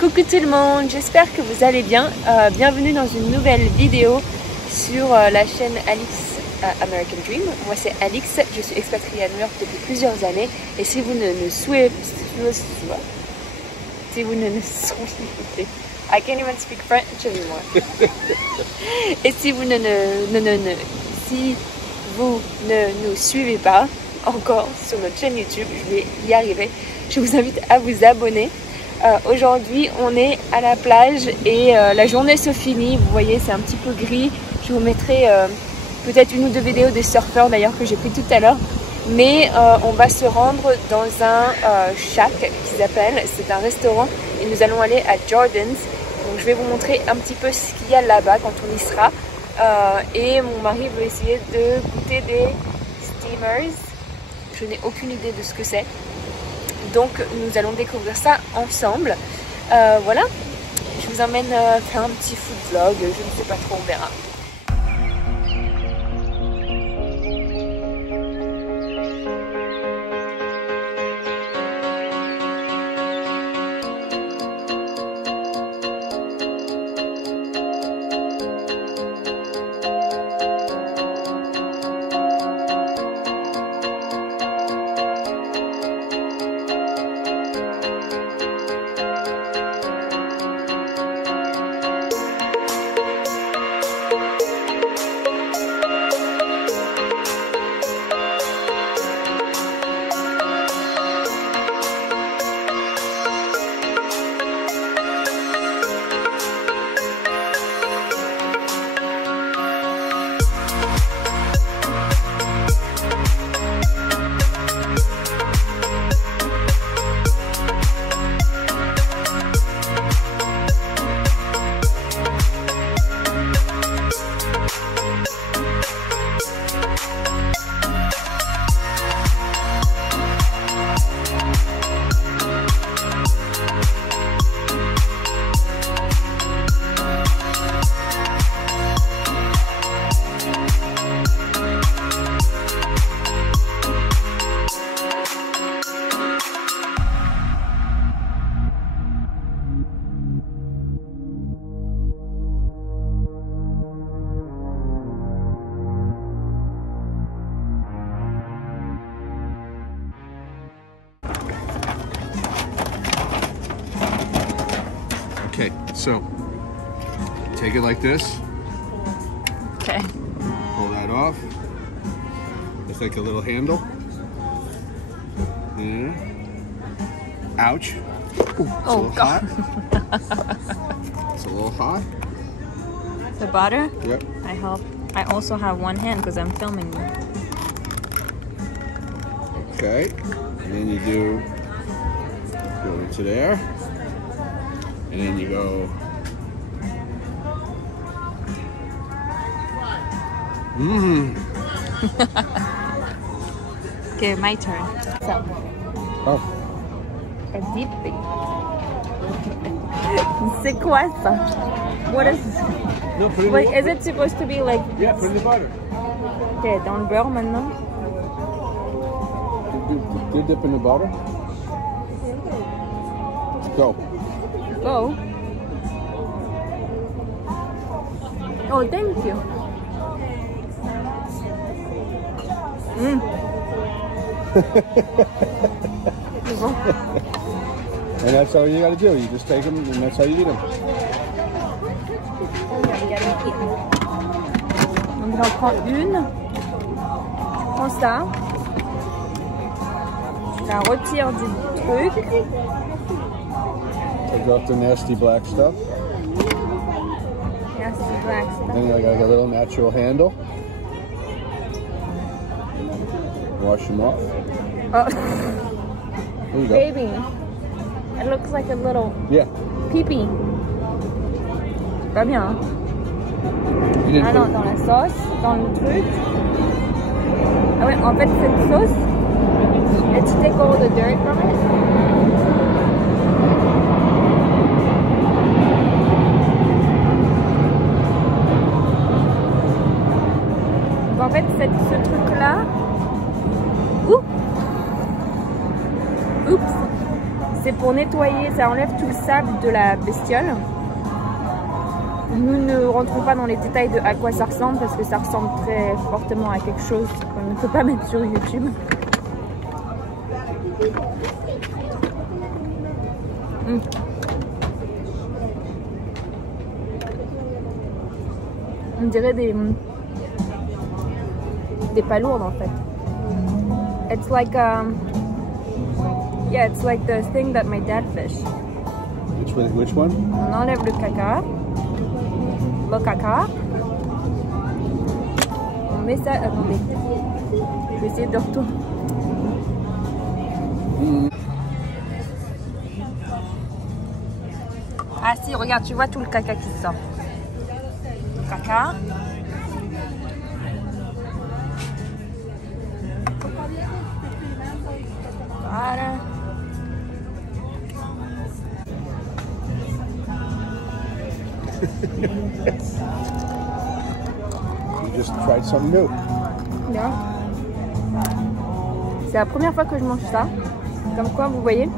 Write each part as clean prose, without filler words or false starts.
Coucou tout le monde, j'espère que vous allez bien. Bienvenue dans une nouvelle vidéo sur la chaîne Alix American Dream. Moi c'est Alix, je suis expatriée à New York depuis plusieurs années. Et si vous ne nous suivez, si vous ne nous suivez, I can't even speak French anymore. Et si vous ne nous suivez pas encore sur notre chaîne YouTube, je vais y arriver. Je vous invite à vous abonner. Aujourd'hui on est à la plage et la journée se finit. Vous voyez, c'est un petit peu gris. Je vous mettrai peut-être une ou deux vidéos des surfeurs d'ailleurs que j'ai pris tout à l'heure. Mais on va se rendre dans un shack qui s'appelle, c'est un restaurant et nous allons aller à Jordan's. Donc je vais vous montrer un petit peu ce qu'il y a là-bas quand on y sera. Et mon mari veut essayer de goûter des steamers. Je n'ai aucune idée de ce que c'est. Donc nous allons découvrir ça ensemble. Voilà, je vous emmène faire un petit food vlog, je ne sais pas trop, on verra. Okay, so take it like this. Okay. Pull that off. It's like a little handle. Yeah. Ouch. Ooh, it's a little hot. It's a little hot. The butter? Yep. I help. I also have one hand because I'm filming you. Okay. And then you go into there. And then you go. Okay, my turn. So, Oh. a deep thing. C'est quoi ça? What is this? No, put it in Wait, the is it supposed to be like? Yeah, put it in the butter. Okay, dans le beurre maintenant. Did dip in the butter? Go. Go. Oh, thank you. And that's all you gotta do. You just take them and that's how you eat them. Donc j'en prends une. Prends ça. Je la retire du truc. Take off the nasty black stuff. Nasty black stuff. Then you got like a little natural handle. Wash them off. Oh, There you go. baby. It looks like a little Yeah. pipi. Pas bien, hein? You didn't Ah put non, dans la sauce, dans le truc. Ah ouais, en fait, cette sauce, let's take all the dirt from it. Donc en fait, ce truc-là, oups, c'est pour nettoyer, ça enlève tout le sable de la bestiole. Nous ne rentrons pas dans les détails de à quoi ça ressemble parce que ça ressemble très fortement à quelque chose qu'on ne peut pas mettre sur YouTube. On dirait des palourdes en fait. It's like yeah, it's like the thing that my dad fished. Which one? On enlève le caca. Le caca. On met ça. Attendez. Je vais essayer de retourner. Ah si, regarde, tu vois tout le caca qui sort. Caca. Voilà. You just tried something new. Yeah. C'est la première fois que je mange ça. Comme quoi, vous voyez,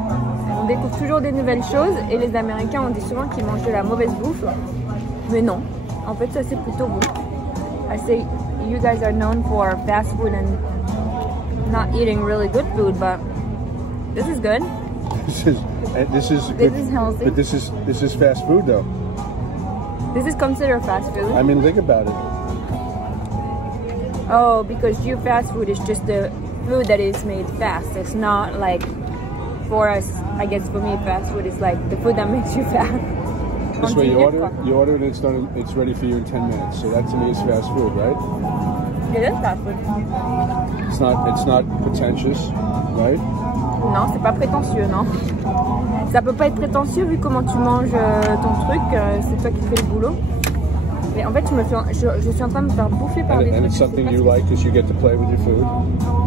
on découvre toujours des nouvelles choses et les Américains on dit souvent qu'ils mangent de la mauvaise bouffe. Mais non, en fait ça c'est plutôt bon. I say you guys are known for fast food and not eating really good food, but this is good. This is healthy. But this is fast food though. This is considered fast food. I mean, think about it. Oh, because you fast food is just the food that is made fast. It's not like for us. I guess for me, fast food is like the food that makes you fat. This way, you order it, and it's ready for you in 10 minutes. So that to me is fast food, right? It is fast food. It's not pretentious, right? Non, c'est pas prétentieux, non. Ça peut pas être prétentieux vu comment tu manges ton truc. C'est toi qui fais le boulot. Mais en fait, je suis en train de me faire bouffer par des trucs. And it's something you like because you get to play with your food.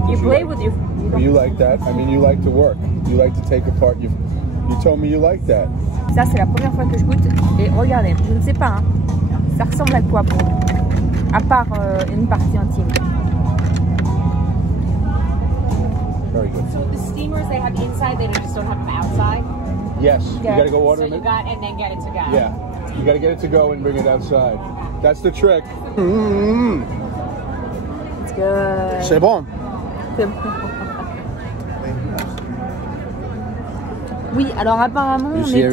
You play with your food. You like that? I mean, you like to work. You like to take apart. You told me you like that. Ça, c'est la première fois que je goûte. Et regardez, je ne sais pas, hein, ça ressemble à quoi pour vous? À part une partie intime. Very good. So the steamers they have inside, they just don't have them outside? Yes. Yeah. You got to go order So them. you got, and then get it to go? Yeah. You got to get it to go and bring it outside. That's the trick. It's good. C'est bon. C'est bon. Oui, alors apparemment, on est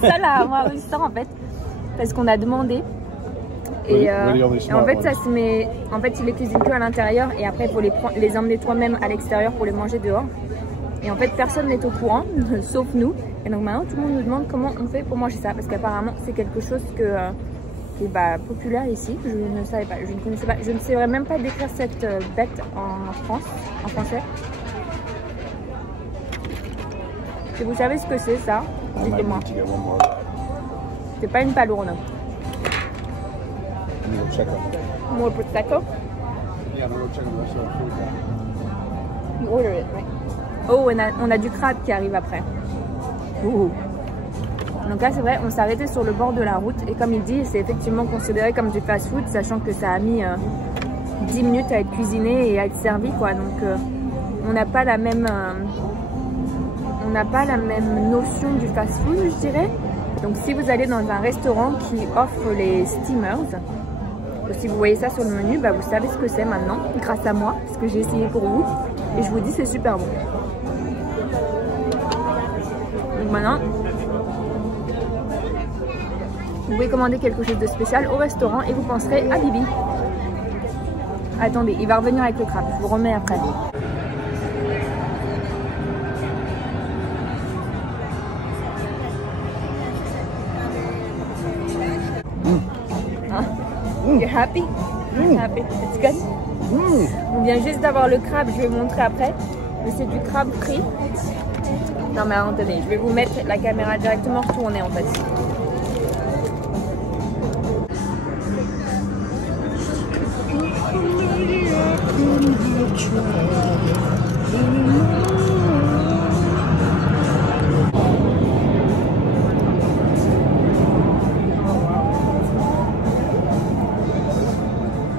seul à avoir eu ça en fait, parce qu'on a demandé. Et en fait, ça se met. En fait, ils les cuisinent que à l'intérieur et après, il faut les emmener toi-même à l'extérieur pour les manger dehors. Et en fait, personne n'est au courant, sauf nous. Et donc maintenant, tout le monde nous demande comment on fait pour manger ça, parce qu'apparemment, c'est quelque chose qui est populaire ici. Je ne savais pas, je ne connaissais pas. Je ne saurais même pas décrire cette bête en français. Si vous savez ce que c'est ça, dites-moi. C'est pas une palourde. More prosecco. You order it, right? Oh, on a du crabe qui arrive après. Ouh. Donc là, c'est vrai, on s'est arrêté sur le bord de la route et comme il dit, c'est effectivement considéré comme du fast-food, sachant que ça a mis 10 minutes à être cuisiné et à être servi, quoi. Donc, on n'a pas la même. On n'a pas la même notion du fast-food, je dirais. Donc si vous allez dans un restaurant qui offre les steamers, si vous voyez ça sur le menu, bah, vous savez ce que c'est maintenant, grâce à moi, parce que j'ai essayé pour vous. Et je vous dis, c'est super bon. Donc maintenant, vous pouvez commander quelque chose de spécial au restaurant et vous penserez à Bibi. Attendez, il va revenir avec le crabe, je vous remets après. You're happy? Happy. It's good? On vient juste d'avoir le crabe, je vais vous montrer après. Mais c'est du crabe frit. Non mais attendez, je vais vous mettre la caméra directement retournée en fait.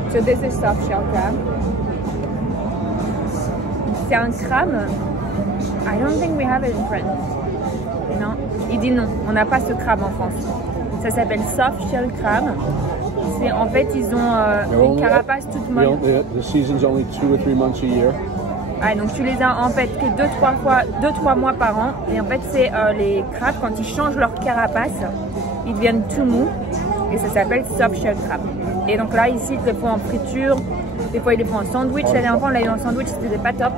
So this is soft shell crab. C'est un crabe. I don't think we have it in France. Il dit non, on n'a pas ce crabe en France. Ça s'appelle soft shell crab. En fait, ils ont une carapace toute molle. The season's only 2 or 3 months a year. Ah, donc tu les as en fait que 2-3 mois par an. Et en fait, c'est les crabes, quand ils changent leur carapace, ils deviennent tout mous. Et ça s'appelle soft shell crab. Et donc là, ici, ils les font en friture. Des fois, ils les font en sandwich. La dernière fois, on l'a eu en sandwich, c'était pas top.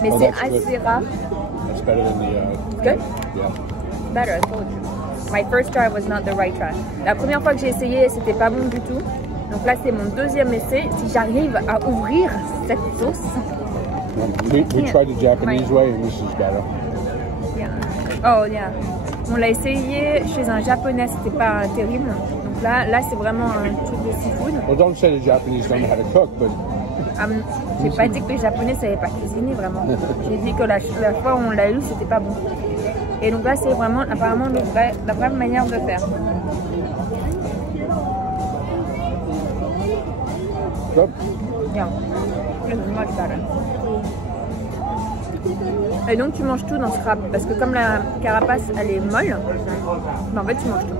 Mais c'est assez rare. That's better than the... Good? Yeah. Better, I told you. My first try was not the right try. La première fois que j'ai essayé, c'était pas bon du tout. Donc là, c'est mon deuxième essai. Si j'arrive à ouvrir cette sauce. We tried the Japanese way and this is better. Yeah. Oh yeah. On l'a essayé chez un japonais, c'était pas terrible. Donc là c'est vraiment un truc de seafood. Well, don't say the Japanese don't know how to cook, but... J'ai pas dit que les japonais savaient pas cuisiner vraiment. J'ai dit que la fois où on l'a eu, c'était pas bon. Et donc là, c'est vraiment apparemment la vraie manière de faire. Good. Yeah. It's much better. Et donc tu manges tout dans ce crabe parce que comme la carapace elle est molle, ben en fait tu manges tout.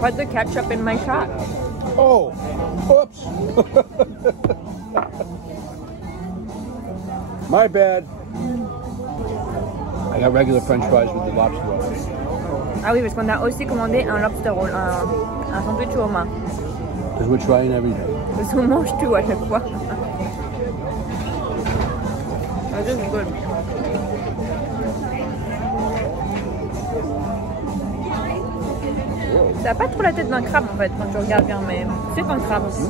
Put the ketchup in my shot. Oh, oops. My bad. I got regular French fries with the lobster roll. Ah oui, parce qu'on a aussi commandé un lobster roll, un sandwich au homard. Because we're trying everything. Parce qu'on mange tout à chaque fois. This is good. Ça n'a pas trop la tête d'un crabe en fait quand tu regardes bien, mais c'est un crabe aussi.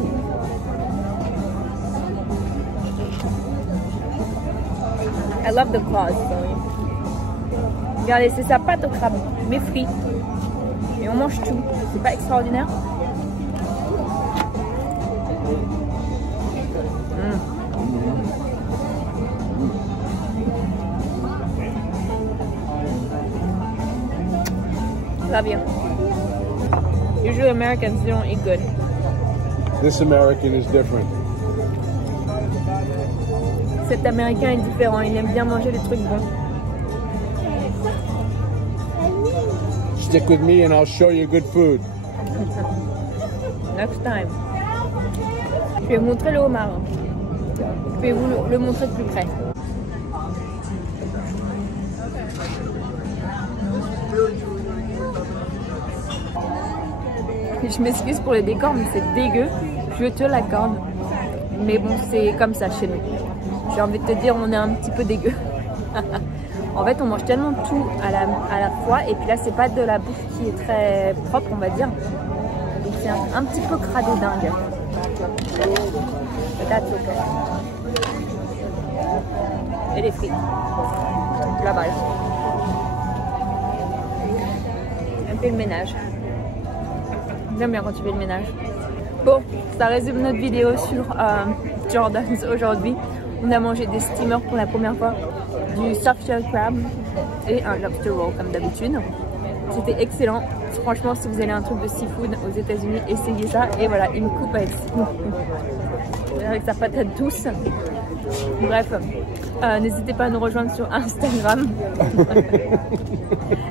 I love the claws, sorry. Regardez, c'est sa pâte au crabe, mais frit. Et on mange tout. C'est pas extraordinaire? Love you. Usually Americans don't eat good. This American is different. Cet Américain est différent, il aime bien manger des trucs bons. Stick with me and I'll show you good food. Next time. Je vais vous montrer le homard. Je vais vous le montrer de plus près. Je m'excuse pour les décors, mais c'est dégueu. Je te l'accorde. Mais bon, c'est comme ça chez nous. J'ai envie de te dire, on est un petit peu dégueu. En fait, on mange tellement tout à la fois. Et puis là, c'est pas de la bouffe qui est très propre, on va dire. Donc c'est un petit peu crado dingue. That's okay. Et les frites. La base. Un peu le ménage. J'aime bien quand tu fais le ménage. Bon, ça résume notre vidéo sur Jordan's aujourd'hui. On a mangé des steamers pour la première fois, du soft shell crab et un lobster roll comme d'habitude. C'était excellent. Franchement, si vous allez à un truc de seafood aux États-Unis, essayez ça. Et voilà, une coupe avec sa patate douce. Bref, n'hésitez pas à nous rejoindre sur Instagram.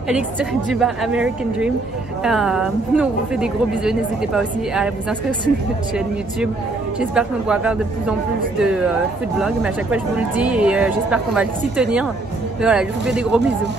Alix-du-bas American Dream. Nous on vous fait des gros bisous. N'hésitez pas aussi à vous inscrire sur notre chaîne YouTube. J'espère qu'on pourra faire de plus en plus de food vlogs, mais à chaque fois je vous le dis et j'espère qu'on va s'y tenir. Mais voilà, je vous fais des gros bisous.